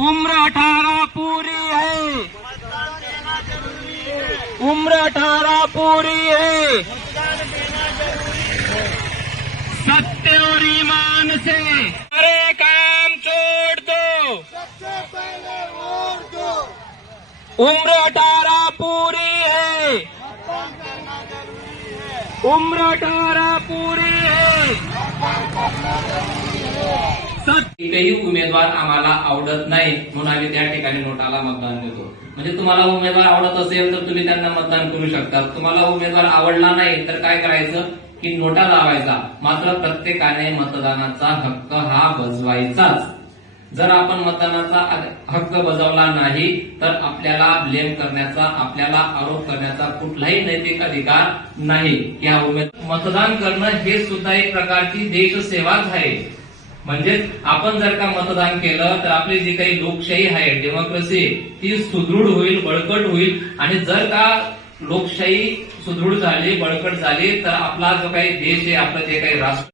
उम्र अठारह पूरी है। उम्र अठारह पूरी है। सत्य और ईमान से अरे काम छोड़ दो सबसे पहले वोट दो। उम्र अठारह पूरी है। उम्र अठारह पूरी है। सत्य एकही उमेदवार आम्हाला आवडत नाही म्हणून आम्ही त्या ठिकाणी नोटाला मतदान देतो. म्हणजे तुम्हाला उमेदवार आवडत असेल तर तुम्ही त्यांना मतदान करू शकता. तुम्हाला उमेदवार आवडला नाही तर काय करायचं? की नोटा लावायचा. मात्र प्रत्येकाने मतदानाचा हक्क हा बजवायचाच. जर आपण मतदानाचा हक्क बजावला नाही तर आपल्याला ब्लेम करण्याचा आपल्याला आरोप करण्याचा कुठलाही नैतिक अधिकार नाही. या उमेद मतदान करणं हे सुद्धा एक प्रकारची देशसेवाच आहे. म्हणजेच आपण जर का मतदान केलं तर आपली जी काही लोकशाही आहे डेमोक्रेसी ती सुदृढ होईल बळकट होईल. आणि जर का लोकशाही सुदृढ झाली बळकट झाली तर आपला जो काही देश आहे आपलं जे काही राष्ट्र